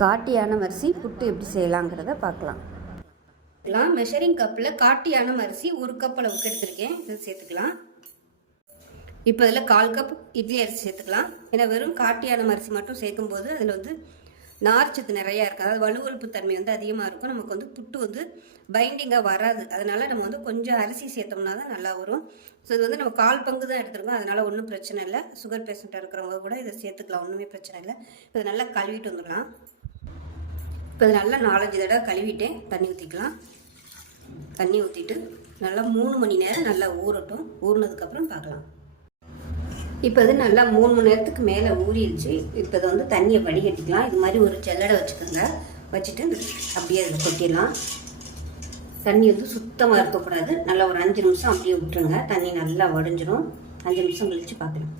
காட்டுயானம் அரிசி புட்டு எப்படி செய்யலாங்கிறத பார்க்கலாம். மெஷரிங் கப்பில் காட்டுயானம் அரிசி 1 கப் அளவுக்கு எடுத்துருக்கேன். இது சேர்த்துக்கலாம். இப்போ இதில் 1/4 கப் இட்லி அரிசி சேர்த்துக்கலாம். ஏன்னா வெறும் காட்டுயானம் அரிசி மட்டும் சேர்க்கும்போது அதில் வந்து நார்ச்சத்து நிறையா இருக்குது. அதாவது வலுவழுப்பு தன்மை வந்து அதிகமாக இருக்கும். நமக்கு வந்து புட்டு வந்து பைண்டிங்காக வராது. அதனால் நம்ம வந்து கொஞ்சம் அரிசி சேர்த்தோம்னா தான் நல்லா வரும். ஸோ இது வந்து நம்ம 1/4 பங்கு தான் எடுத்துருக்கோம். அதனால் ஒன்றும் பிரச்சனை இல்லை. சுகர் பேஷண்ட்டாக இருக்கிறவங்க கூட இதை சேர்த்துக்கலாம், ஒன்றுமே பிரச்சனை இல்லை. இதை நல்லா கழுவிட்டு வந்துடலாம். இப்போ இது நல்லா 4-5 தடவை கழுவிட்டேன். தண்ணி ஊற்றிக்கலாம். தண்ணி ஊற்றிட்டு நல்லா 3 மணி நேரம் நல்லா ஊறட்டும். ஊறினதுக்கப்புறம் பார்க்கலாம். இப்போ இது நல்லா 3 மணி நேரத்துக்கு மேலே ஊறிடுச்சு. இப்போ இதை வந்து தண்ணியை வடிகட்டிக்கலாம். இது மாதிரி ஒரு ஜல்லடை வச்சுக்கோங்க. வச்சுட்டு அப்படியே அதில் கொட்டிடலாம். தண்ணி வந்து சுத்தமாக இருக்கக்கூடாது. நல்லா ஒரு 5 நிமிஷம் அப்படியே விட்டுருங்க. தண்ணி நல்லா வடிஞ்சிடும். 5 நிமிஷம் கழிச்சு பார்க்கலாம்.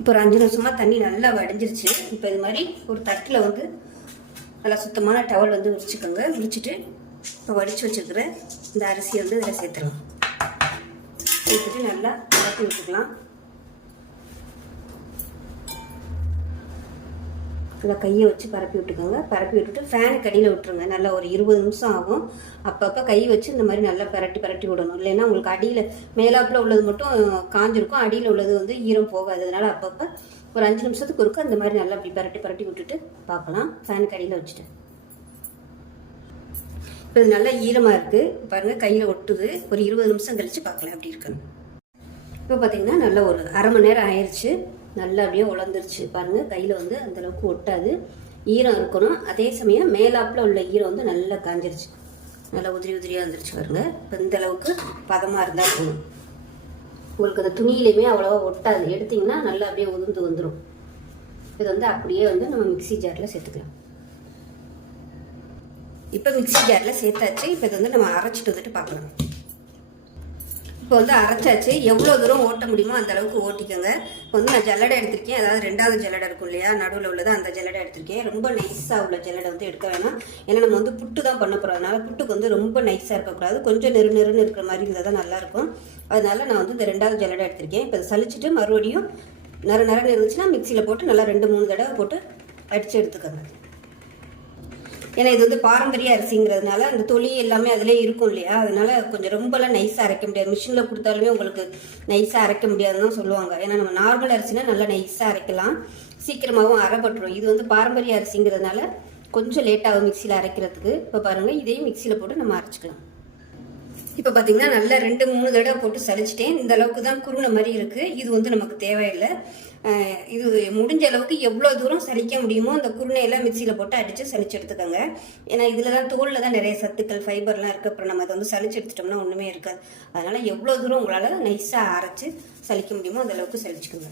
இப்போ ஒரு 5 நிமிஷமாக தண்ணி நல்லா வடிஞ்சிருச்சு. இப்போ இது மாதிரி ஒரு தட்டில் வந்து நல்லா சுத்தமான டவல் வந்து விரிச்சுக்கோங்க. விரிச்சிட்டு இப்போ வடித்து வச்சுருக்கிற இந்த அரிசியை வந்து இதில் சேர்த்துக்கலாம். சேர்த்துட்டு நல்லா கலக்கி விட்டுக்கலாம். இதை கையை வச்சு பரப்பி விட்டுக்கோங்க. பரப்பி விட்டுட்டு ஃபேனுக்கு அடியில் விட்டுருங்க. நல்லா ஒரு 20 நிமிஷம் ஆகும். அப்பப்போ கை வச்சு இந்த மாதிரி நல்லா பரட்டி விடணும். இல்லைன்னா உங்களுக்கு அடியில் மேலாப்பில் உள்ளது மட்டும் காஞ்சிருக்கும், அடியில் உள்ளது வந்து ஈரம் போகாது. அதனால் அப்பப்போ ஒரு 5 நிமிஷத்துக்கு ஒருக்க அந்த மாதிரி நல்லா அப்படி பரட்டி விட்டுட்டு பார்க்கலாம். ஃபேனுக்கு அடியில் வச்சுட்டு இப்போ இது நல்லா ஈரமாக இருக்குது பாருங்கள். கையில் ஒட்டுது. ஒரு 20 நிமிஷம் கழித்து பார்க்கலாம் எப்படி இருக்குன்னு. இப்போ பார்த்தீங்கன்னா நல்லா ஒரு அரை மணி நேரம் ஆயிடுச்சு. நல்லா அப்படியே உலர்ந்துருச்சு பாருங்கள். கையில் வந்து அந்தளவுக்கு ஒட்டாது, ஈரம் இருக்கணும். அதே சமயம் மேலாப்பில் உள்ள ஈரம் வந்து நல்லா காஞ்சிருச்சு. நல்லா உதிரியாக வந்துருச்சு பாருங்கள். இப்போ இந்த அளவுக்கு பதமாக இருந்தால் போகணும். உங்களுக்கு அந்த துணியிலையுமே அவ்வளோவா ஒட்டாது. எடுத்திங்கன்னா நல்லா அப்படியே உதிர்ந்து வந்துடும். இது வந்து அப்படியே வந்து நம்ம மிக்சி ஜாரில் சேர்த்துக்கலாம். இப்போ மிக்சி ஜாரில் சேர்த்தாச்சு. இப்போ இது வந்து நம்ம அரைச்சிட்டு வந்துட்டு பார்க்கலாம். இப்போ வந்து அரைச்சாச்சு. எவ்வளோ தூரம் ஓட்ட முடியுமோ அந்த அளவுக்கு ஓட்டிக்கோங்க. இப்போ வந்து நான் ஜல்லடை எடுத்திருக்கேன். அதாவது 2வது ஜல்லடை இருக்கும் இல்லையா, நடுவில் உள்ளது, அந்த ஜல்லடை எடுத்திருக்கேன். ரொம்ப நைஸாக உள்ள ஜல்லடை வந்து எடுக்க வேணாம். ஏன்னா நம்ம வந்து புட்டு தான் பண்ண போகிறோம். அதனால புட்டுக்கு வந்து ரொம்ப நைஸாக இருக்கக்கூடாது. கொஞ்சம் நெருன்னு இருக்கிற மாதிரி இருந்தால் தான் நல்லாயிருக்கும். அதனால நான் வந்து இந்த 2வது ஜல்லடை எடுத்திருக்கேன். இப்போ சலிச்சுட்டு மறுபடியும் நரன்னு இருந்துச்சுன்னா மிக்சியில் போட்டு நல்லா 2-3 தடவை போட்டு அடித்து எடுத்துக்கோங்க. ஏன்னா இது வந்து பாரம்பரிய அரிசிங்கிறதுனால அந்த தொலி எல்லாமே அதிலே இருக்கும் இல்லையா, அதனால கொஞ்சம் ரொம்பலாம் நைஸாக அரைக்க முடியாது. மிஷினில் கொடுத்தாலுமே உங்களுக்கு நைஸாக அரைக்க முடியாதுன்னு சொல்லுவாங்க. ஏன்னா நம்ம நார்மல் அரிசினா நல்லா நைஸாக அரைக்கலாம், சீக்கிரமாகவும் அரைப்பட்டுரும். இது வந்து பாரம்பரிய அரிசிங்கிறதுனால கொஞ்சம் லேட்டாகும் மிக்சியில் அரைக்கிறதுக்கு. இப்போ பாருங்கள், இதையும் மிக்சியில் போட்டு நம்ம அரைச்சிக்கலாம். இப்போ பார்த்தீங்கன்னா நல்லா 2-3 தடவை போட்டு சலிச்சிட்டேன். இந்த அளவுக்கு தான் குருணை மாதிரி இருக்குது. இது வந்து நமக்கு தேவையில்லை. இது முடிஞ்ச அளவுக்கு எவ்வளோ தூரம் சலிக்க முடியுமோ அந்த குருணையெல்லாம் மிக்சியில் போட்டு அடித்து சலிச்சு எடுத்துக்கோங்க. ஏன்னா இதில் தான் தோலில் தான் நிறைய சத்துக்கள் ஃபைபர்லாம் இருக்குது. அப்புறம் நம்ம அதை வந்து சலிச்சு எடுத்துட்டோம்னா ஒன்றுமே இருக்காது. அதனால் எவ்வளோ தூரம் உங்களால் நைஸாக அரைச்சி சலிக்க முடியுமோ அந்த அளவுக்கு சலிச்சுக்கோங்க.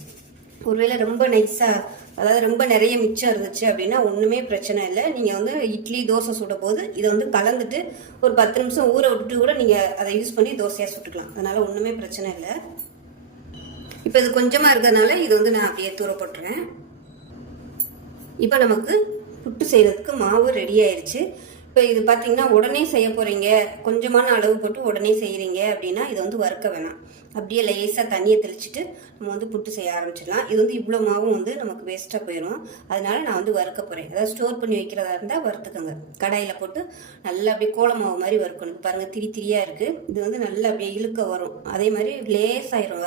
ஒருவேளை ரொம்ப நைஸாக, அதாவது ரொம்ப நிறைய மிச்சம் இருந்துச்சு அப்படின்னா ஒன்றுமே பிரச்சனை இல்லை. நீங்கள் வந்து இட்லி தோசை சுடும் போது இதை வந்து கலந்துட்டு ஒரு 10 நிமிஷம் ஊற விட்டுட்டு கூட நீங்கள் அதை யூஸ் பண்ணி தோசையாக சுட்டுக்கலாம். அதனால் ஒன்றுமே பிரச்சனை இல்லை. இப்போ இது கொஞ்சமாக இருக்கிறதுனால இது வந்து நான் அப்படியே தூர போட்டுறேன். இப்போ நமக்கு புட்டு செய்கிறதுக்கு மாவு ரெடி ஆயிடுச்சு. இப்போ இது பார்த்தீங்கன்னா உடனே செய்ய போகிறீங்க, கொஞ்சமான அளவு போட்டு உடனே செய்கிறீங்க அப்படின்னா இதை வந்து வறுக்க வேணாம். அப்படியே லேசாக தண்ணியை தெளிச்சுட்டு நம்ம வந்து புட்டு செய்ய ஆரம்பிச்சிடலாம். இது வந்து இவ்வளோ மாவும் வந்து நமக்கு வேஸ்ட்டாக போயிடும். அதனால நான் வந்து வறுக்க போகிறேன். அதாவது ஸ்டோர் பண்ணி வைக்கிறதா இருந்தால் வறுத்துக்கோங்க. கடாயில் போட்டு நல்லா அப்படியே கோல மாவு மாதிரி வறுக்கணும். பாருங்கள், திரியாக இருக்குது. இது வந்து நல்லா அப்படியே இழுக்க வரும். அதே மாதிரி லேசாயிரும்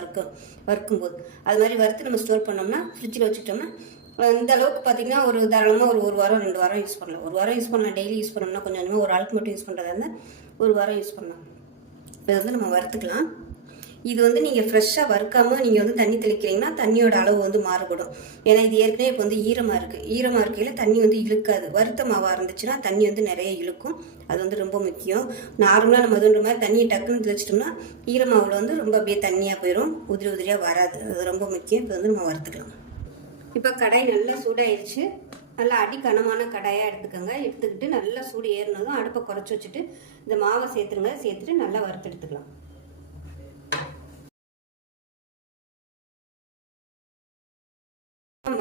வறுக்கும்போது. அது மாதிரி வறுத்து நம்ம ஸ்டோர் பண்ணோம்னா ஃப்ரிட்ஜில் வச்சுக்கிட்டோம்னா இந்த அளவுக்கு பார்த்தீங்கன்னா ஒரு தாராளமாக ஒரு வாரம் 2 வாரம் யூஸ் பண்ணலாம். 1 வாரம் யூஸ் பண்ணலாம். டெய்லி யூஸ் பண்ணோம்னா கொஞ்சம் கொஞ்சமாக ஒரு ஆளுக்கு மட்டும் யூஸ் பண்ணுறதா இருந்தால் 1 வாரம் யூஸ் பண்ணலாம். இப்போ வந்து நம்ம வறுத்துக்கலாம். இது வந்து நீங்கள் ஃப்ரெஷ்ஷாக வறுக்காமல் நீங்கள் வந்து தண்ணி தெளிக்கிறீங்கன்னா தண்ணியோட அளவு வந்து மாறுபடும். ஏன்னா இது ஏற்கனவே இப்போ வந்து ஈரமாக இருக்குது. ஈரமாக இருக்கையில் தண்ணி வந்து இழுக்காது. வறுத்த மாவாக இருந்துச்சுன்னா தண்ணி வந்து நிறைய இழுக்கும். அது வந்து ரொம்ப முக்கியம். நார்மலாக நம்ம அதுன்ற மாதிரி தண்ணியை டக்குன்னு தெளிச்சிட்டோம்னா ஈரமாவில் வந்து ரொம்ப அப்படியே தண்ணியாக போயிடும், உதிரியாக வராது. அது ரொம்ப முக்கியம். இப்போ வந்து நம்ம வறுத்துக்கலாம். இப்போ கடாய் நல்லா சூடாயிடுச்சு. நல்லா அடிக்கனமான கடாயாக எடுத்துக்கோங்க. எடுத்துக்கிட்டு நல்லா சூடு ஏறினதும் அடுப்பை குறைச்சி வச்சுட்டு இந்த மாவை சேர்த்துருங்க. சேர்த்துட்டு நல்லா வறுத்து எடுத்துக்கலாம்.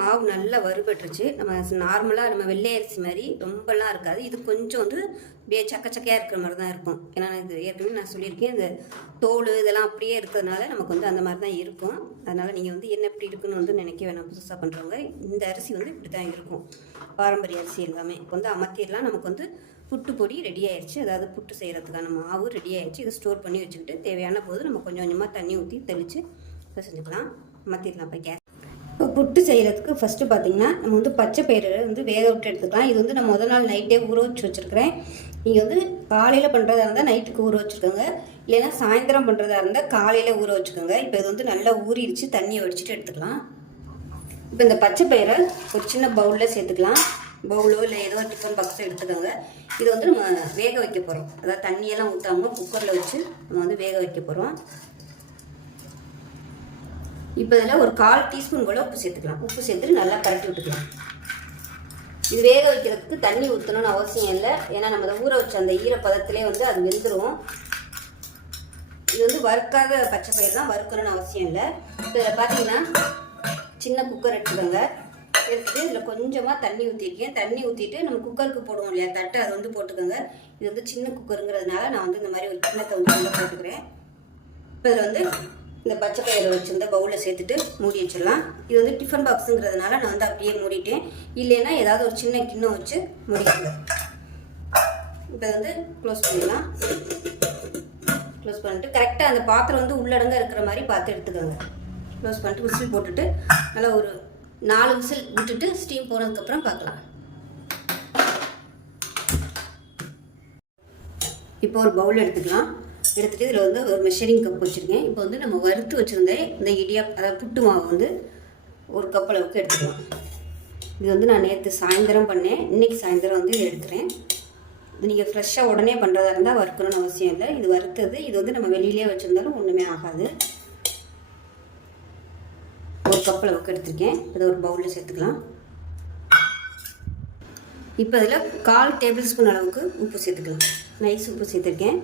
மாவு நல்லா வறுபட்டுருச்சு. நம்ம நார்மலாக நம்ம வெள்ளை அரிசி மாதிரி ரொம்பலாம் இருக்காது. இது கொஞ்சம் வந்து அப்படியே சக்கையாக இருக்கிற மாதிரி தான் இருக்கும். ஏன்னா இது ஏற்கனவே நான் சொல்லியிருக்கேன், இந்த தோல் இதெல்லாம் அப்படியே இருக்கிறதுனால நமக்கு வந்து அந்த மாதிரி தான் இருக்கும். அதனால் நீங்கள் வந்து என்ன இப்படி இருக்குன்னு வந்து நினைக்க வேணாம். புதுசாக பண்ணுறவங்க இந்த அரிசி வந்து இப்படி தான் இருக்கும். பாரம்பரிய அரிசி எல்லாமே இப்போ வந்து அமர்த்திடலாம். நமக்கு வந்து புட்டு பொடி ரெடி ஆயிடுச்சு. அதாவது புட்டு செய்கிறதுக்கான மாவு ரெடி ஆயிடுச்சு. இதை ஸ்டோர் பண்ணி வச்சுக்கிட்டு தேவையான போது நம்ம கொஞ்சம் கொஞ்சமாக தண்ணி ஊற்றி தெளித்து செஞ்சுக்கலாம். அமர்த்திடலாம். இப்போ கேஸ் இப்போ புட்டு செய்கிறதுக்கு ஃபஸ்ட்டு பார்த்திங்கன்னா நம்ம வந்து பச்சை பயிறு வந்து வேக விட்டு எடுத்துக்கலாம். இது வந்து நான் முதல் நாள் நைட்டே ஊற வச்சு வச்சுருக்கிறேன். நீங்கள் வந்து காலையில் பண்ணுறதா இருந்தால் நைட்டுக்கு ஊற வச்சுக்கோங்க, இல்லைன்னா சாயந்தரம் பண்ணுறதா இருந்தால் காலையில் ஊற வச்சுக்கோங்க. இப்போ இது வந்து நல்லா ஊறிடுச்சு. தண்ணியை வடிச்சிட்டு எடுத்துக்கலாம். இப்போ இந்த பச்சை பயிரை ஒரு சின்ன பவுலில் சேர்த்துக்கலாம். பவுலோ இல்லை ஏதோ ஒரு டிஃபன் பாக்ஸோ எடுத்துக்கோங்க. இதை வந்து நம்ம வேக வைக்க போகிறோம். அதாவது தண்ணியெல்லாம் ஊற்றாமல் குக்கரில் வச்சு நம்ம வந்து வேக வைக்க போகிறோம். இப்போ இதில் ஒரு 1/4 டீஸ்பூன் போல் உப்பு சேர்த்துக்கலாம். உப்பு சேர்த்துட்டு நல்லா கரட்டி விட்டுக்கலாம். இது வேக வைக்கிறதுக்கு தண்ணி ஊற்றணும்னு அவசியம் இல்லை. ஏன்னா நம்ம அதை ஊற வச்ச அந்த ஈரப்பதத்திலே வந்து அது வெந்துடும். இது வந்து வறுக்காத பச்சை பயிர் தான், வறுக்கணும்னு அவசியம் இல்லை. இப்போ இதில் பார்த்தீங்கன்னா சின்ன குக்கர் எடுத்துக்கோங்க. எடுத்துகிட்டு இதில் கொஞ்சமாக தண்ணி ஊற்றிருக்கேன். தண்ணி ஊற்றிட்டு நம்ம குக்கருக்கு போடுவோம் இல்லையா தட்டு, அது வந்து போட்டுக்கோங்க. இது வந்து சின்ன குக்கருங்கிறதுனால நான் வந்து இந்த மாதிரி ஒரு சின்னத்தை வந்து உள்ளே போட்டுக்கிறேன். இப்போ இதில் வந்து இந்த பச்சை பயிரை வச்சுருந்த பவுலில் சேர்த்துட்டு மூடி வச்சிடலாம். இது வந்து டிஃபன் பாக்ஸுங்கிறதுனால நான் வந்து அப்படியே மூடிட்டேன். இல்லைன்னா ஏதாவது ஒரு சின்ன கிண்ணம் வச்சு மூடிக்கோங்க. இப்போ வந்து க்ளோஸ் பண்ணிடலாம். க்ளோஸ் பண்ணிட்டு கரெக்டாக அந்த பாத்திரம் வந்து உள்ளடங்க இருக்கிற மாதிரி பார்த்து எடுத்துக்கோங்க. க்ளோஸ் பண்ணிட்டு விசில் போட்டுட்டு நல்லா ஒரு 4 விசில் விட்டுட்டு ஸ்டீம் போனதுக்கப்புறம் பார்க்கலாம். இப்போ ஒரு பவுல் எடுத்துக்கலாம். எடுத்துகிட்டு இதில் வந்து ஒரு மெஷரிங் கப் வச்சுருக்கேன். இப்போ வந்து நம்ம வறுத்து வச்சுருந்தேன் இந்த அதாவது புட்டு மாவு வந்து 1 கப் அளவுக்கு எடுத்துக்கலாம். இது வந்து நான் நேற்று சாயந்தரம் பண்ணேன். இன்றைக்கி சாயந்தரம் வந்து இது எடுக்கிறேன். இது நீங்கள் ஃப்ரெஷ்ஷாக உடனே பண்ணுறதா இருந்தால் வறுக்கணும்னு அவசியம் இல்லை. இது வறுத்தது. இது வந்து நம்ம வெளியிலே வச்சுருந்தாலும் ஒன்றுமே ஆகாது. 1 கப் அளவுக்கு எடுத்துருக்கேன். இதை ஒரு பவுலில் சேர்த்துக்கலாம். இப்போ இதில் 1/4 டேபிள் ஸ்பூன் அளவுக்கு உப்பு சேர்த்துக்கலாம். நைஸ் உப்பு சேர்த்துருக்கேன்.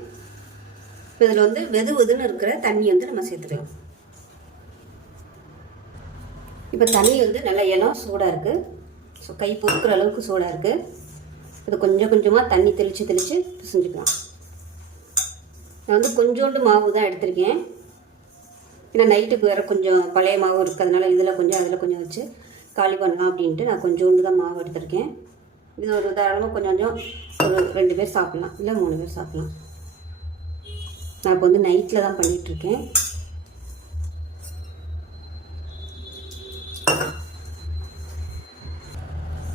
இப்போ இதில் வந்து வெதுன்னு இருக்கிற தண்ணி வந்து நம்ம சேர்த்துக்கலாம். இப்போ தண்ணி வந்து நல்லா இளம் சூடாக இருக்குது. ஸோ கை பொறுக்கிற அளவுக்கு சூடாக இருக்குது. இது கொஞ்சம் கொஞ்சமாக தண்ணி தெளித்து பிசைஞ்சுக்கலாம். நான் வந்து கொஞ்சோண்டு மாவு தான் எடுத்திருக்கேன். ஏன்னா நைட்டுக்கு வேறு கொஞ்சம் பழைய மாவு இருக்கிறதுனால இதில் கொஞ்சம் அதில் கொஞ்சம் வச்சு காலி பண்ணலாம் அப்படின்ட்டு நான் கொஞ்சோண்டு தான் மாவு எடுத்திருக்கேன். இது ஒரு உதாரணமாக கொஞ்சம் ஒரு 2 பேர் சாப்பிட்லாம், இல்லை 3 பேர் சாப்பிட்லாம். நான் இப்போ வந்து நைட்டில் தான் பண்ணிகிட்ருக்கேன்.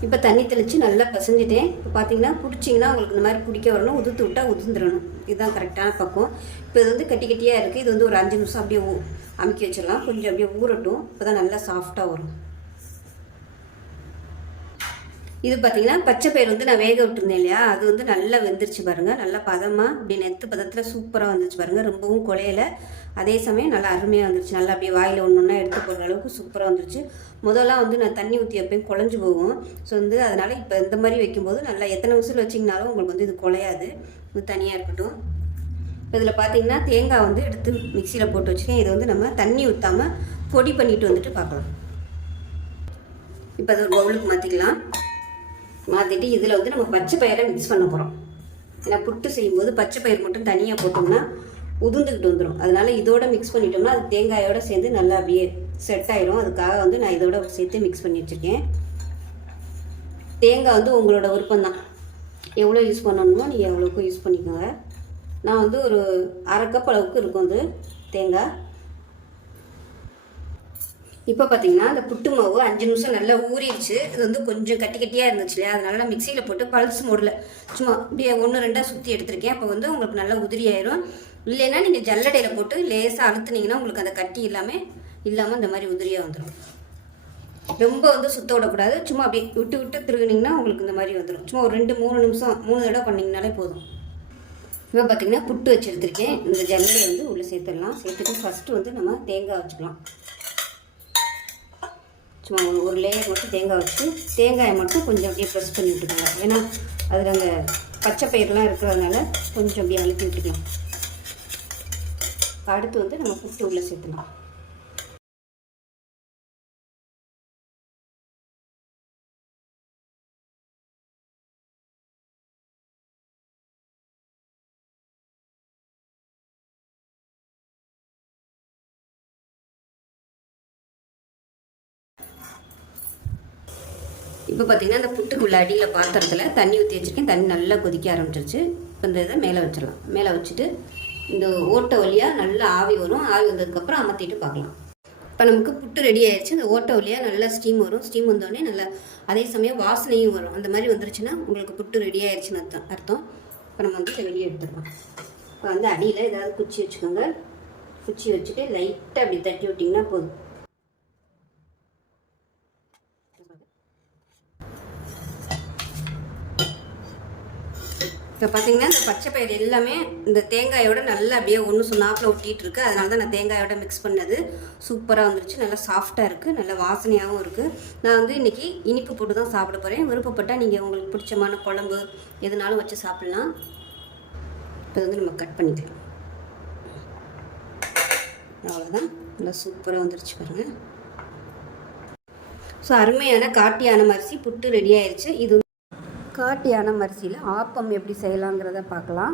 இப்போ தண்ணி தெளித்து நல்லா பசஞ்சிட்டேன். இப்போ பார்த்தீங்கன்னா பிடிச்சிங்கன்னா உங்களுக்கு இந்த மாதிரி பிடிக்க வரணும். உதுத்து விட்டால் உதுந்துடணும். இதுதான் கரெக்டான பக்கம். இப்போ இது வந்து கட்டி கட்டியாக இருக்குது. இது வந்து ஒரு 5 நிமிஷம் அப்படியே அமுக்கி வச்சிடலாம். கொஞ்சம் அப்படியே ஊறட்டும். இப்போ தான் நல்லா சாஃப்டாக வரும். இது பார்த்தீங்கன்னா பச்சை பயிர் வந்து நான் வேக விட்டுருந்தேன் இல்லையா, அது வந்து நல்லா வெந்துருச்சு பாருங்கள். நல்லா பதமாக அப்படி நெத்து பதத்தில் சூப்பராக வந்துருச்சு பாருங்கள். ரொம்பவும் குழையலை, அதே சமயம் நல்லா அருமையாக வந்துருச்சு. நல்லா அப்படியே வாயில் ஒன்று எடுத்து போடுற அளவுக்கு சூப்பராக வந்துருச்சு. முதல்லாம் வந்து நான் தண்ணி ஊற்றி வைப்பேன், குழஞ்சி போகும். ஸோ வந்து அதனால் இப்போ இந்த மாதிரி வைக்கும்போது நல்லா எத்தனை விசில் வச்சிங்கனாலும் உங்களுக்கு வந்து இது குழையாது. இது தனியாக இருக்கட்டும். இப்போ இதில் பார்த்தீங்கன்னா தேங்காய் வந்து எடுத்து மிக்சியில் போட்டு வச்சுருக்கேன். இதை வந்து நம்ம தண்ணி ஊற்றாமல் பொடி பண்ணிட்டு வந்துட்டு பார்க்கலாம். இப்போ அது ஒரு பவுலுக்கு மாற்றிக்கலாம். மாற்றிட்டு இதில் வந்து நம்ம பச்சை பயிரை மிக்ஸ் பண்ண போகிறோம். ஏன்னா புட்டு செய்யும்போது பச்சை பயிர் மட்டும் தனியாக போட்டோம்னா உதுந்துக்கிட்டு வந்துடும். அதனால் இதோட மிக்ஸ் பண்ணிட்டோம்னா அது தேங்காயோடு சேர்ந்து நல்லா அப்படியே செட் ஆயிடும். அதுக்காக வந்து நான் இதோட சேர்த்து மிக்ஸ் பண்ணி வச்சுருக்கேன். தேங்காய் வந்து உங்களோட விருப்பம் தான், எவ்வளோ யூஸ் பண்ணணுமோ நீங்கள் எவ்வளோக்கும் யூஸ் பண்ணிக்கோங்க. நான் வந்து ஒரு 1/2 கப் அளவுக்கு இருக்கும் வந்து தேங்காய். இப்போ பார்த்தீங்கன்னா இந்த புட்டு மாவு 5 நிமிஷம் நல்லா ஊறிடுச்சு. இது வந்து கொஞ்சம் கட்டி கட்டியாக இருந்துச்சு இல்லையா, அதனால நான் மிக்சியில் போட்டு பல்ஸ் மோடில் சும்மா அப்படியே 1-2 சுற்றி எடுத்திருக்கேன். அப்போ வந்து உங்களுக்கு நல்லா உதிரி ஆயிரும். இல்லைன்னா நீங்கள் ஜல்லடையில் போட்டு லேசாக அழுத்துனீங்கன்னா உங்களுக்கு அந்த கட்டி இல்லாமல் இந்த மாதிரி உதிரியாக வந்துடும். ரொம்ப வந்து சுத்த விடக்கூடாது. சும்மா அப்படியே விட்டு திருகுனிங்கன்னா உங்களுக்கு இந்த மாதிரி வந்துடும். சும்மா ஒரு 2-3 நிமிஷம் 3 தடவை பண்ணிங்கனாலே போதும். இப்போ பார்த்தீங்கன்னா புட்டு வச்சு எடுத்திருக்கேன். இந்த ஜல்லடையை வந்து உள்ளே சேர்த்துடலாம். சேர்த்துட்டு ஃபஸ்ட்டு வந்து நம்ம தேங்காய் வச்சுக்கலாம். சும்மா ஒரு லேயர் மட்டும் தேங்காய் வச்சு தேங்காயை மட்டும் கொஞ்சம் அப்படியே ப்ரெஸ் பண்ணி விட்டுக்கலாம். ஏன்னா அதில் அந்த பச்சை பயிரெலாம் இருக்கிறதுனால கொஞ்சம் அப்படியே அழுத்தி விட்டுக்கலாம். அடுத்து வந்து நம்ம புட்டு உள்ளே சேர்த்துக்கலாம். இப்போ பார்த்தீங்கன்னா அந்த புட்டுக்குள்ள அடியில் பாத்திரத்தில் தண்ணி ஊற்றி வச்சுருக்கேன். தண்ணி நல்லா கொதிக்க ஆரம்பிச்சிருச்சு. இப்போ இந்த இதை மேலே வச்சிடலாம். மேலே வச்சுட்டு இந்த ஓட்டை வழியாக நல்லா ஆவி வரும். ஆவி வந்ததுக்கப்புறம் அமர்த்திட்டு பார்க்கலாம். இப்போ நமக்கு புட்டு ரெடி ஆயிடுச்சு. அந்த ஓட்டை வழியாக நல்லா ஸ்டீம் வரும். ஸ்டீம் வந்தோடனே நல்லா அதே சமயம் வாசனையும் வரும். அந்த மாதிரி வந்துருச்சுன்னா உங்களுக்கு புட்டு ரெடி ஆயிடுச்சுன்னு அர்த்தம். இப்போ நம்ம வந்து வெளியே எடுத்துக்கலாம். இப்போ வந்து அடியில் ஏதாவது குச்சி வச்சுக்கோங்க. குச்சி வச்சுட்டு லைட்டாக அப்படி தட்டி விட்டிங்கன்னா போதும். இப்போ பார்த்தீங்கன்னா இந்த பச்சை பயிறு எல்லாமே இந்த தேங்காயோட நல்லா அப்படியே ஒன்று சொன்னாப்பில் ஒட்டிகிட்டு இருக்குது. அதனால தான் நான் தேங்காயோட மிக்ஸ் பண்ணது. சூப்பராக வந்துருச்சு. நல்லா சாஃப்டாக இருக்குது. நல்லா வாசனையாகவும் இருக்குது. நான் வந்து இன்றைக்கி இனிப்பு போட்டு தான் சாப்பிட போகிறேன். விருப்பப்பட்டால் நீங்கள் உங்களுக்கு பிடிச்சமான குழம்பு எதுனாலும் வச்சு சாப்பிட்லாம். இப்போ வந்து நம்ம கட் பண்ணிக்கலாம். அவ்வளோதான். நல்லா சூப்பராக வந்துருச்சு பாருங்கள். ஸோ அருமையான காட்டுயானம் அரிசி புட்டு ரெடி ஆயிடுச்சு. இது காட்டுயானம் அரிசியில் ஆப்பம் எப்படி செய்யலாங்கிறத பார்க்கலாம்.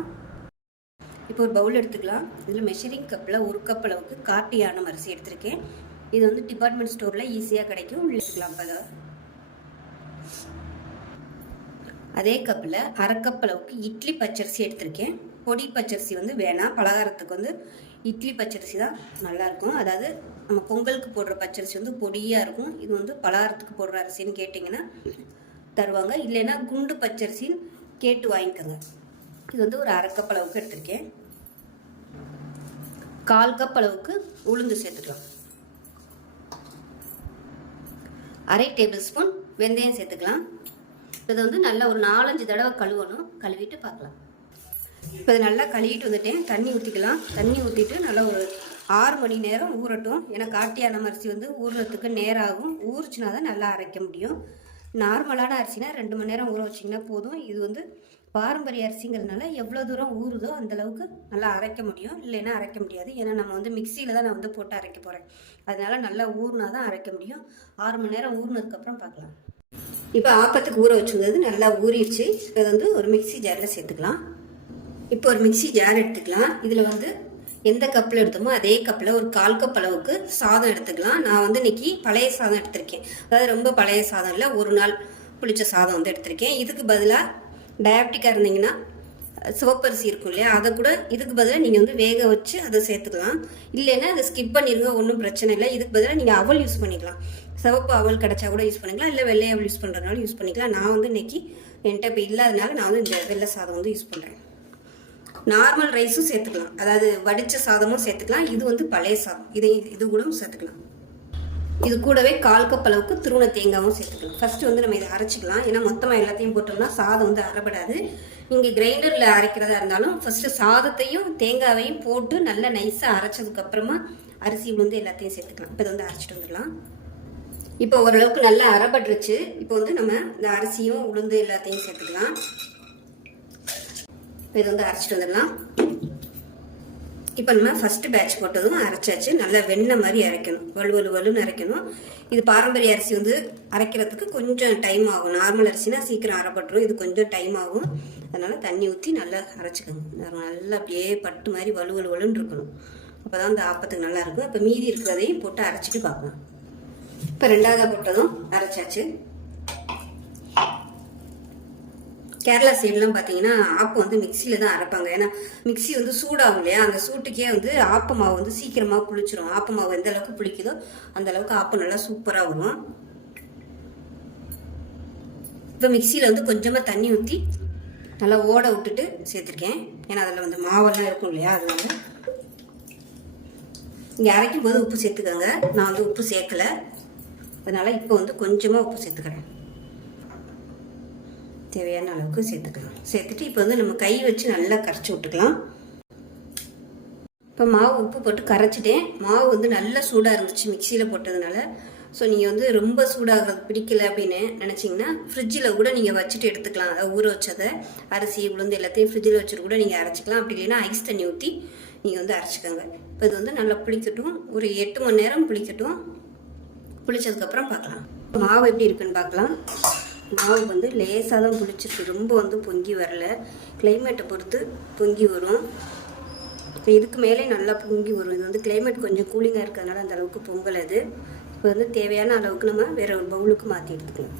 இப்போ ஒரு பவுல் எடுத்துக்கலாம். இதில் மெஷரிங் கப்பில் 1 கப் அளவுக்கு காட்டுயானம் அரிசி எடுத்திருக்கேன். இது வந்து டிபார்ட்மெண்ட் ஸ்டோரில் ஈஸியாக கிடைக்கும். எடுத்துக்கலாம். இப்போ அதே கப்பில் 1/2 கப் அளவுக்கு இட்லி பச்சரிசி எடுத்திருக்கேன். பொடி பச்சரிசி வந்து வேணாம். பலகாரத்துக்கு வந்து இட்லி பச்சரிசி தான் நல்லாயிருக்கும். அதாவது நம்ம பொங்கலுக்கு போடுற பச்சரிசி வந்து பொடியாக இருக்கும். இது வந்து பலகாரத்துக்கு போடுற அரிசின்னு கேட்டிங்கன்னா தருவாங்க. இல்லைன்னா குண்டு பச்சரிசின்னு கேட்டு வாங்கிக்கோங்க. இது வந்து ஒரு 1/2 கப் அளவுக்கு எடுத்திருக்கேன். 1/4 கப் அளவுக்கு உளுந்து சேர்த்துக்கலாம். 1/2 டேபிள் ஸ்பூன் வெந்தயம் சேர்த்துக்கலாம். இதை வந்து நல்லா ஒரு 4-5 தடவை கழுவணும். கழுவிட்டு பார்க்கலாம். இப்போ இதை நல்லா கழுவிட்டு வந்துட்டேன். தண்ணி ஊற்றிக்கலாம். தண்ணி ஊற்றிட்டு நல்லா ஒரு 6 மணி நேரம் ஊறட்டும். ஏன்னா காட்டுயானம் அரிசி வந்து ஊறுறதுக்கு நேரம் ஆகும். ஊறிச்சுனா தான் நல்லா அரைக்க முடியும். நார்மலான அரிசினா 2 மணி நேரம் ஊற வச்சிங்கன்னா போதும். இது வந்து பாரம்பரிய அரிசிங்கிறதுனால எவ்வளோ தூரம் ஊறுதோ அந்தளவுக்கு நல்லா அரைக்க முடியும். இல்லைன்னா அரைக்க முடியாது. ஏன்னா நம்ம வந்து மிக்சியில் தான் நான் வந்து போட்டு அரைக்க போகிறேன். அதனால் நல்லா ஊறினா தான் அரைக்க முடியும். 6 மணி நேரம் ஊறினதுக்கப்புறம் பார்க்கலாம். இப்போ ஆப்பத்துக்கு ஊற வச்சுருந்தது நல்லா ஊறிடுச்சு. இதை வந்து ஒரு மிக்சி ஜாரில் சேர்த்துக்கலாம். இப்போ ஒரு மிக்சி ஜார் எடுத்துக்கலாம். இதில் வந்து எந்த கப்பில் எடுத்தோமோ அதே கப்பில் ஒரு 1/4 கப் அளவுக்கு சாதம் எடுத்துக்கலாம். நான் வந்து இன்னைக்கு பழைய சாதம் எடுத்திருக்கேன். அதாவது ரொம்ப பழைய சாதம் இல்லை, ஒரு நாள் புளிச்ச சாதம் வந்து எடுத்திருக்கேன். இதுக்கு பதிலாக டயபெட்டிக்காக இருந்தீங்கன்னா சிவப்பரிசி இருக்கும் இல்லையா, அதை கூட இதுக்கு பதிலாக நீங்கள் வந்து வேக வச்சு அதை சேர்த்துக்கலாம். இல்லைன்னா அதை ஸ்கிப் பண்ணிடுங்க, ஒன்றும் பிரச்சனை இல்லை. இதுக்கு பதிலாக நீங்கள் அவல் யூஸ் பண்ணிக்கலாம். சிவப்பு அவல் கிடச்சா கூட யூஸ் பண்ணிக்கலாம். இல்லை வெள்ளை அவல் யூஸ் பண்ணுறதுனால யூஸ் பண்ணிக்கலாம். நான் வந்து இன்னைக்கு என்கிட்ட இப்போ இல்லாதனால நான் வந்து இந்த வெள்ளை சாதம் வந்து யூஸ் பண்ணுறேன். நார்மல் ரைஸும் சேர்த்துக்கலாம். அதாவது வடித்த சாதமும் சேர்த்துக்கலாம். இது வந்து பழைய சாதம். இது கூட சேர்த்துக்கலாம். இது கூடவே 1/4 கப் அளவுக்கு துருவன தேங்காயும் சேர்த்துக்கலாம். ஃபஸ்ட்டு வந்து நம்ம இதை அரைச்சிக்கலாம். ஏன்னா மொத்தமாக எல்லாத்தையும் போட்டோம்னா சாதம் வந்து அரைப்படாது. நீங்கள் கிரைண்டரில் அரைக்கிறதா இருந்தாலும் ஃபஸ்ட்டு சாதத்தையும் தேங்காவையும் போட்டு நல்லா நைஸாக அரைச்சதுக்கப்புறமா அரிசி உளுந்து எல்லாத்தையும் சேர்த்துக்கலாம். இப்போ இதை வந்து அரைச்சிட்டு வந்துடலாம். இப்போ ஓரளவுக்கு நல்லா அரைப்பட்டுருச்சு. இப்போ வந்து நம்ம இந்த அரிசியும் உளுந்து எல்லாத்தையும் சேர்த்துக்கலாம். இப்போ இதை வந்து அரைச்சிட்டு வந்துடலாம். இப்போ நம்ம ஃபஸ்ட்டு பேட்ச் போட்டதும் அரைச்சாச்சு. நல்லா வெண்ணெய் மாதிரி அரைக்கணும். வலுன்னு அரைக்கணும். இது பாரம்பரிய அரிசி வந்து அரைக்கிறதுக்கு கொஞ்சம் டைம் ஆகும். நார்மல் அரிசினா சீக்கிரம் அரைப்பட்டுரும். இது கொஞ்சம் டைம் ஆகும். அதனால் தண்ணி ஊற்றி நல்லா அரைச்சிக்கோங்க. நல்லா அப்படியே பட்டு மாதிரி வலுன்னு இருக்கணும். அப்போ தான் அந்த ஆப்பத்துக்கு நல்லா இருக்கும். இப்போ மீதி இருக்கிறதையும் போட்டு அரைச்சிட்டு பார்க்கலாம். இப்போ ரெண்டாவதாக போட்டதும் அரைச்சாச்சு. கேரளா சைட்லாம் பார்த்தீங்கன்னா ஆப்பம் வந்து மிக்சியில் தான் அரைப்பாங்க. ஏன்னா மிக்சி வந்து சூடாகும் இல்லையா, அந்த சூட்டுக்கே வந்து ஆப்ப மாவு வந்து சீக்கிரமாக புளிச்சிரும். ஆப்ப மாவு எந்த அளவுக்கு புளிக்குதோ அந்த அளவுக்கு ஆப்பம் நல்லா சூப்பராக வரும். இப்போ மிக்சியில் வந்து கொஞ்சமாக தண்ணி ஊற்றி நல்லா ஓட விட்டுட்டு சேர்த்துருக்கேன். ஏன்னா அதில் வந்து மாவெல்லாம் இருக்கும் இல்லையா, அது வந்து இங்கே அரைக்கும் போது உப்பு சேர்த்துக்கோங்க. நான் வந்து உப்பு சேர்க்கலை, அதனால் இப்போ வந்து கொஞ்சமாக உப்பு சேர்த்துக்கிறேன். தேவையான அளவுக்கு சேர்த்துக்கலாம். சேர்த்துட்டு இப்போ வந்து நம்ம கை வச்சு நல்லா கரைச்சி விட்டுக்கலாம். இப்போ மாவு உப்பு போட்டு கரைச்சிட்டேன். மாவு வந்து நல்லா சூடாக இருந்துச்சு மிக்சியில் போட்டதுனால. ஸோ நீங்கள் வந்து ரொம்ப சூடாகிறது பிடிக்கல அப்படின்னு நினச்சிங்கன்னா ஃப்ரிட்ஜில் கூட நீங்கள் வச்சுட்டு எடுத்துக்கலாம். அதை ஊற வச்சதை அரிசி உளுந்து எல்லாத்தையும் ஃப்ரிட்ஜில் வச்சுட்டு கூட நீங்கள் அரைச்சிக்கலாம். அப்படி இல்லைன்னா ஐஸ் தண்ணி ஊற்றி நீங்கள் வந்து அரைச்சிக்கோங்க. இப்போ இது வந்து நல்லா புளிக்கட்டும். ஒரு 8 மணி நேரம் புளிக்கட்டும். புளிச்சதுக்கப்புறம் பார்க்கலாம். மாவு எப்படி இருக்குன்னு பார்க்கலாம். மாவு வந்து லேசாக தான் புளிச்சிருக்கு. ரொம்ப வந்து பொங்கி வரல. கிளைமேட்டை பொறுத்து பொங்கி வரும். இதுக்கு மேலே நல்லா பொங்கி வரும். இது வந்து கிளைமேட் கொஞ்சம் கூலிங்காக இருக்கிறதுனால அந்த அளவுக்கு பொங்கல். அது இப்போ வந்து தேவையான அளவுக்கு நம்ம வேறு ஒரு பவுலுக்கு மாற்றி எடுத்துக்கலாம்.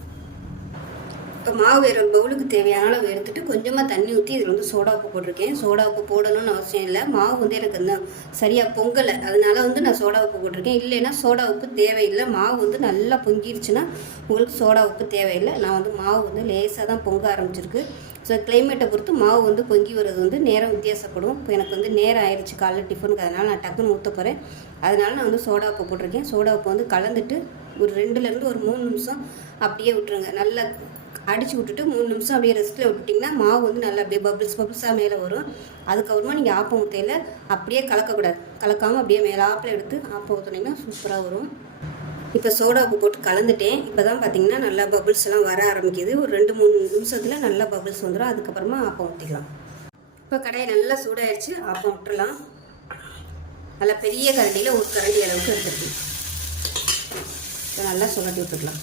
இப்போ மாவு வேறு ஒரு பவுலுக்கு தேவையான அளவு எடுத்துகிட்டு கொஞ்சமாக தண்ணி ஊற்றி இதில் வந்து சோடா உப்பு போட்டிருக்கேன். சோடா உப்பு போடணும்னு அவசியம் இல்லை, மாவு வந்து எனக்கு இன்னும் சரியாக பொங்கலை, அதனால வந்து நான் சோடா உப்பு போட்டிருக்கேன். இல்லைன்னா சோடா உப்பு தேவையில்லை. மாவு வந்து நல்லா பொங்கிருச்சுன்னா உங்களுக்கு சோடா உப்பு தேவையில்லை. நான் வந்து மாவு வந்து லேசாக தான் பொங்க ஆரம்பிச்சிருக்கு. ஸோ கிளைமேட்டை பொறுத்து மாவு வந்து பொங்கி வர்றது வந்து நேரம் வித்தியாசப்படும். இப்போ எனக்கு வந்து நேரம் ஆயிடுச்சு காலைல டிஃபனுக்கு, அதனால் நான் டக்குன்னு ஊற்ற போகிறேன். அதனால நான் வந்து சோடா உப்பு போட்டிருக்கேன். சோடா உப்பு வந்து கலந்துட்டு ஒரு 2லேருந்து ஒரு 3 நிமிஷம் அப்படியே விட்டுருங்க. நல்லா அடித்து விட்டுட்டு 3 நிமிஷம் அப்படியே ரெஸ்ட்டில் விட்டுட்டிங்கன்னா மாவு வந்து நல்லா அப்படியே பபிள்ஸாக மேலே வரும். அதுக்கப்புறமா நீங்கள் ஆப்பம் ஊற்றையில் அப்படியே கலக்கக்கூடாது, கலக்காமல் அப்படியே மேலே ஆப்பில் எடுத்து ஆப்பம் ஊற்றினீங்கன்னா சூப்பராக வரும். இப்போ சோடா உப்பு போட்டு கலந்துட்டேன். இப்போ தான் பார்த்தீங்கன்னா நல்லா பபிள்ஸ் எல்லாம் வர ஆரம்பிக்குது. ஒரு 2-3 நிமிஷத்தில் நல்லா பபிள்ஸ் வந்துடும். அதுக்கப்புறமா ஆப்பம் ஊற்றிக்கலாம். இப்போ கடையை நல்லா சூடாகிடுச்சு, ஆப்பம் விட்டுடலாம். நல்லா பெரிய கரண்டியில் ஒரு கரண்டி அளவுக்கு எடுத்துருக்கு. இப்போ நல்லா சுழட்டி விட்டுக்கலாம்.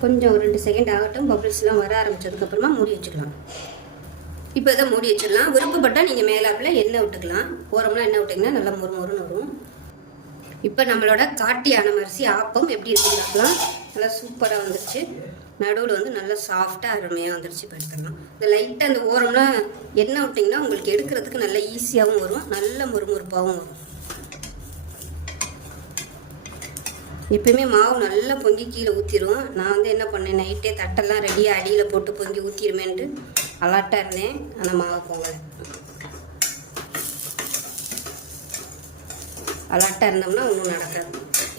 கொஞ்சம் ஒரு 2 செகண்ட் ஆகட்டும். பபிள்ஸ்லாம் வர ஆரம்பித்ததுக்கப்புறமா மூடி வச்சுக்கலாம். இப்போ இதை மூடி வச்சிடலாம். விருப்பப்பட்டால் நீங்கள் மேலாப்பில் எண்ணெய் விட்டுக்கலாம். ஓரம்லாம் எண்ணெய் விட்டிங்கன்னா நல்லா மொறுமொறுன்னு வரும். இப்போ நம்மளோட kattuyanam அரிசி ஆப்பம் எப்படி இருக்குன்னு பார்க்கலாம். நல்லா சூப்பராக வந்துருச்சு. நடுவில் வந்து நல்லா சாஃப்டாக அருமையாக வந்துருச்சு. இப்போ எடுத்துடலாம். இந்த லைட்டாக அந்த ஓரம்லாம் எண்ணெய் விட்டிங்கன்னா உங்களுக்கு எடுக்கிறதுக்கு நல்லா ஈஸியாகவும் வரும், நல்ல மொறுமொறுப்பாகவும் வரும். எப்பயுமே மாவு நல்லா பொங்கி கீழே ஊற்றிடும். நான் வந்து என்ன பண்ணேன், நைட்டே தட்டெல்லாம் ரெடியாக அடியில் போட்டு பொங்கி ஊற்றிடுமேன்ட்டு அலர்ட்டாக இருந்தேன். ஆனால் மாவு பொங்கலை. அலர்ட்டாக இருந்தோம்னா ஒன்றும் நடக்காது.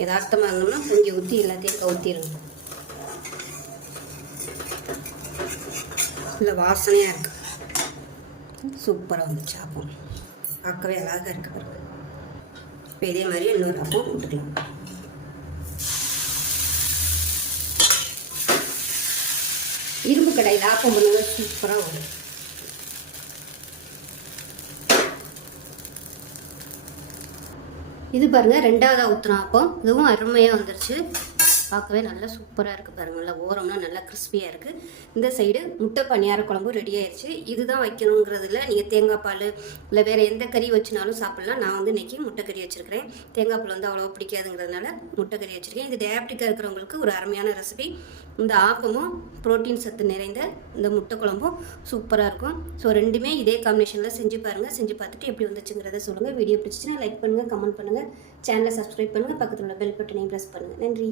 யதார்த்தமாக இருந்தோம்னா பொங்கி ஊற்றி எல்லாத்தையும் கவுத்திடுங்க. இல்லை வாசனையாக இருக்கு, சூப்பராக வந்துச்சு ஆப்பம். பார்க்கவே அழகாக இருக்கு. இப்போ இதே மாதிரி இன்னொரு ஆப்பம் போட்டுக்கலாம். இரும்பு கடையில் ஆப்பம் பண்ணுவது சூப்பராக வரும். இது பாருங்கள், 2வது ஊற்றுன ஆப்பம். இதுவும் அருமையாக வந்துருச்சு. பார்க்கவே நல்லா சூப்பராக இருக்குது பாருங்கள். நல்லா ஓரம்லாம் நல்லா கிறிஸ்பியாக இருக்குது. இந்த சைடு முட்டை பணியார குழம்பு ரெடி ஆயிடுச்சு. இதுதான் வைக்கணுங்கிறதுல நீங்கள் தேங்காய் பால் இல்லை வேறு எந்த கறி வச்சுனாலும் சாப்பிட்லாம். நான் வந்து இன்றைக்கி முட்டை கறி வச்சுருக்கிறேன். தேங்காய் பால் வந்து அவ்வளோ பிடிக்காதுங்கிறதுனால முட்டை கறி வச்சுருக்கேன். இது டயாபெட்டிக்காக இருக்கிறவங்களுக்கு ஒரு அருமையான ரெசிபி. இந்த ஆப்பமும் புரோட்டீன் சத்து நிறைந்த இந்த முட்டை குழம்பும் சூப்பராக இருக்கும். ஸோ ரெண்டுமே இதே காம்பினேஷனில் செஞ்சு பாருங்கள். செஞ்சு பார்த்துட்டு எப்படி வந்துச்சுங்கிறத சொல்லுங்கள். வீடியோ பிடிச்சிச்சுன்னா லைக் பண்ணுங்கள், கமெண்ட் பண்ணுங்கள், சேனலை சப்ஸ்கிரைப் பண்ணுங்கள், பக்கத்தில் உள்ள பெல் பட்டனையும் ப்ரெஸ் பண்ணுங்கள். நன்றி.